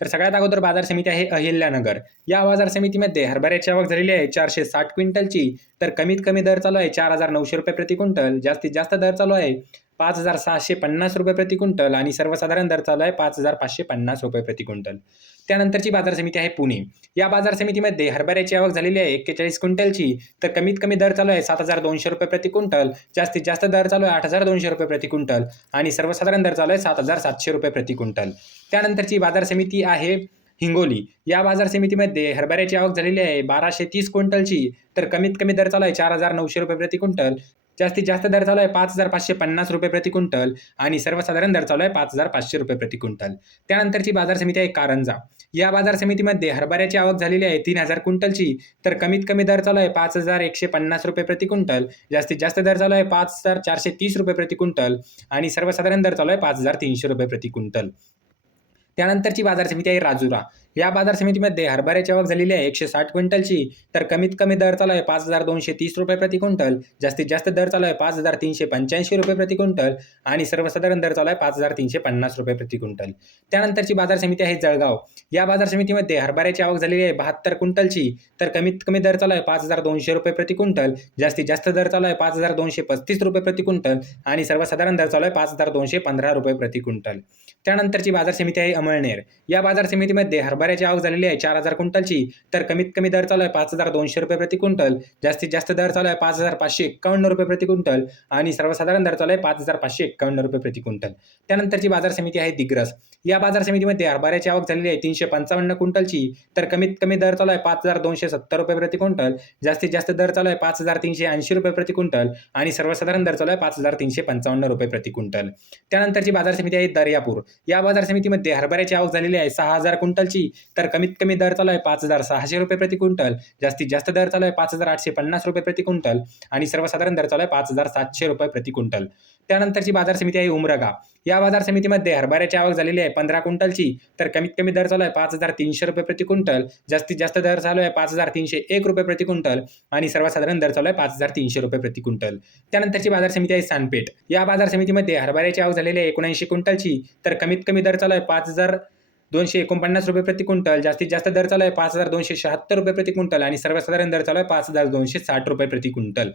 तर सगळ्यात अगोदर बाजार समिती आहे अहिल्यानगर. या बाजार समितीमध्ये हरभऱ्याची आवक झालेली आहे चारशे साठ क्विंटलची. तर कमीत कमी दर चालू आहे चार हजार नऊशे रुपये प्रति क्विंटल. जास्तीत जास्त दर चालू आहे पाच हजार सहाशे पन्नास रुपये प्रति क्विंटल आणि सर्वसाधारण दर चालू आहे पाच हजार पाचशे पन्नास रुपये प्रति क्विंटल. त्यानंतरची बाजार समिती आहे पुणे. या बाजार समितीमध्ये हरभऱ्याची आवक झालेली आहे एक्केचाळीस क्विंटलची. तर कमीत कमी दर चालू आहे सात हजार दोनशे रुपये प्रति क्विंटल. जास्तीत जास्त दर चालू आहे आठ हजार दोनशे रुपये प्रति क्विंटल. आणि सर्वसाधारण दर चालू आहे सात हजार सातशे रुपये प्रति क्विंटल. त्यानंतरची बाजार समिती आहे हिंगोली. या बाजार समितीमध्ये हरभऱ्याची आवक झालेली आहे बाराशे तीस क्विंटलची. तर कमीत कमी दर चालू आहे चार हजार नऊशे रुपये प्रति क्विंटल. जास्तीत जास्त दर चालू आहे पाच हजार पाचशे पन्नास रुपये प्रति क्विंटल आणि सर्वसाधारण दर चालू आहे पाच हजार पाचशे रुपये प्रति क्विंटल. त्यानंतरची बाजार समिती आहे कारंजा. या बाजार समितीमध्ये हरभऱ्याची आवक झालेली आहे तीन हजार क्विंटलची. तर कमीत कमी दर चालू आहे पाच हजार एकशे पन्नास रुपये प्रति क्विंटल. जास्तीत जास्त दर चालू आहे पाच हजार चारशे तीस रुपये प्रति क्विंटल. आणि सर्वसाधारण दर चालू आहे पाच हजार तीनशे रुपये प्रति क्विंटल. त्यानंतरची बाजार समिती आहे राजुरा. या बाजार समितीमध्ये हरभऱ्याची आवक झालेली आहे. एकशे साठ क्विंटलची. तर कमीत कमी दर चालू आहे पाच हजार दोनशे तीस रुपये प्रति क्विंटल. जास्तीत जास्त दर चालू आहे पाच हजार तीनशे पंच्याऐंशी रुपये प्रति क्विंटल. आणि सर्वसाधारण दर चालू आहे पाच हजार तीनशे पन्नास रुपये प्रति क्विंटल. त्यानंतरची बाजार समिती आहे जळगाव. या बाजार समितीमध्ये हरभऱ्याची आवक झालेली आहे बहात्तर क्विंटलची. तर कमीत कमी दर चालू आहे पाच हजार दोनशे रुपये प्रति क्विंटल. जास्तीत जास्त दर चालू आहे पाच हजार दोनशे पस्तीस रुपये प्रति क्विंटल. आणि सर्वसाधारण दर चालू आहे पाच हजार दोनशे पंधरा रुपये प्रति क्विंटल. त्यानंतरची बाजार समिती आहे अमळनेर. या बाजार समितीमध्ये हरभऱ्याची आवक झालेली आहे. चार हजार क्विंटलची. तर कमीत कमी दर चालू आहे पाच हजार दोनशे रुपये प्रति क्विंटल. जास्तीत जास्त दर चालू आहे पाच हजार पाचशे एक्कावन्न रुपये प्रति क्विंटल. आणि सर्वसाधारण दर चालू आहे पाच हजार पाचशे एक्कावन्न रुपये प्रति क्विंटल. त्यानंतरची बाजार समिती आहे दिग्रस. या बाजार समितीमध्ये हरभऱ्याची आवक झालेली आहे तीनशे पंचावन्न क्विंटलची. तर कमीत कमी दर चालू आहे पाच हजार दोनशे सत्तर रुपये प्रति क्विंटल. जास्तीत जास्त दर चालू आहे पाच हजार तीनशे ऐंशी रुपये प्रति क्विंटल. आणि सर्वसाधारण दर चालू आहे पाच हजार तीनशे पंचावन्न रुपये प्रति क्विंटल. त्यानंतरची बाजार समिती आहे दर्यापूर. या बाजार समितीमध्ये हरभऱ्याची आवक झालेली आहे सहा हजार क्विंटलची. तर कमीत कमी दर चालू आहे पाच हजार सहाशे रुपये प्रति क्विंटल. जास्तीत जास्त दर चालू आहे पाच हजार आठशे पन्नास रुपये प्रति क्विंटल. आणि सर्वसाधारण दर चालू आहे पाच हजार सातशे रुपये प्रति क्विंटल. त्यानंतरची बाजार समिती आहे उमरगा. या बाजार समितीमध्ये हरभऱ्याची आवक झालेली आहे पंधरा क्विंटलची. तर कमीत कमी दर चालू आहे पाच हजार तीनशे रुपये प्रति क्विंटल. जास्तीत जास्त दर चालू आहे पाच हजार तीनशे एक रुपये प्रति क्विंटल. आणि सर्वसाधारण दर चालू आहे पाच हजार तीनशे रुपये प्रति क्विंटल. त्यानंतरची बाजार समिती आहे सानपेठ. या बाजार समितीमध्ये हरभऱ्याची आवक झालेली आहे एकोणऐंशी क्विंटलची. तर कमीत कमी दर चालू आहे पाच हजार दोनशे एकोणपन्नास रुपये प्रति क्विंटल जास्तीत जास्त दर चालू आहे पाच हजार दोनशे शहात्तर रुपये प्रति क्विंटल आणि सर्वसाधारण दर चालू आहे पाच हजार दोनशे साठ रुपये प्रति क्विंटल.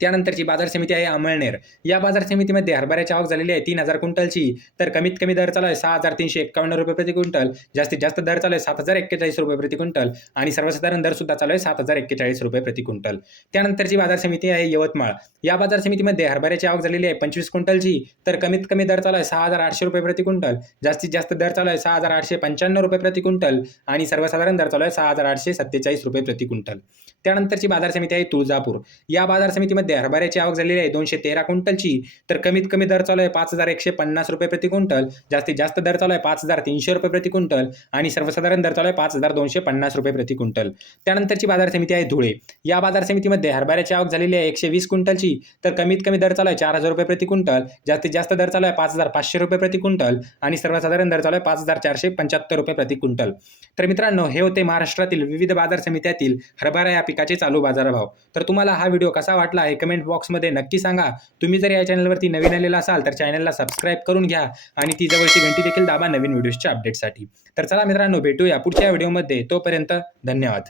त्यानंतरची बाजार समिती आहे अमळनेर. या बाजार समितीमध्ये हरभऱ्याची आवक झालेली आहे तीन हजार क्विंटलची. तर कमीत कमी दर चालू आहे सहा हजार तीनशे एक्कावन्न रुपये प्रति क्विंटल. जास्तीत जास्त दर चालू आहे सात हजार एक्केचाळीस रुपये प्रति क्विंटल. आणि सर्वसाधारण दर सुद्धा चालू आहे सात हजार एक्केचाळीस रुपये प्रति क्विंटल. त्यानंतरची बाजार समिती आहे यवतमाळ. या बाजार समितीमध्ये हरभऱ्याची आवक झालेली आहे पंचवीस क्विंटलची. तर कमीत कमी दर चालू आहे सहा हजार आठशे रुपये प्रति क्विंटल. जास्तीत जास्त दर चालू आहे सहा हजार आठशे पंच्याण्णव रुपये प्रति क्विंटल. आणि सर्वसाधारण दर चालू आहे सहा हजार आठशे सत्तेचाळीस रुपये प्रति क्विंटल. त्यानंतरची बाजार समिती आहे तुळजापूर. या बाजार समितीमध्ये हरभऱ्याची आवक झालेली आहे. दोनशे तेरा क्विंटलची. तर कमीत कमी दर चालू आहे पाच हजार एकशे पन्नास रुपये प्रति क्विंटल. जास्तीत जास्त दर चालू आहे पाच हजार तीनशे रुपये प्रति क्विंटल. आणि सर्वसाधारण दर चालू आहे पाच हजार दोनशे पन्नास रुपये प्रति क्विंटल. त्यानंतरची बाजार समिती आहे धुळे. या बाजार समितीमध्ये हरभऱ्याची आवक झालेली आहे एकशे वीस क्विंटलची. तर कमीत कमी दर चालू आहे चार हजार रुपये प्रति क्विंटल. जास्तीत जास्त दर चालू आहे पाच हजार पाचशे रुपये प्रति क्विंटल. आणि सर्वसाधारण दर चालू आहे पाच हजार चारशे पंच्याहत्तर रुपये प्रति क्विंटल. तर मित्रांनो हे होते महाराष्ट्रातील विविध बाजार समित्यातील हरभरा या पिकाचे चालू बाजारभाव. तर तुम्हाला हा व्हिडिओ कसा वाटला आहे हे कमेंट बॉक्समध्ये नक्की सांगा. तुम्ही जर या चॅनलवरती नवीन आलेला असाल तर चॅनलला सबस्क्राईब करून घ्या आणि ती जवळची घंटी देखील दाबा नवीन व्हिडिओजच्या अपडेटसाठी तर चला मित्रांनो भेटूया पुढच्या व्हिडिओमध्ये तोपर्यंत धन्यवाद.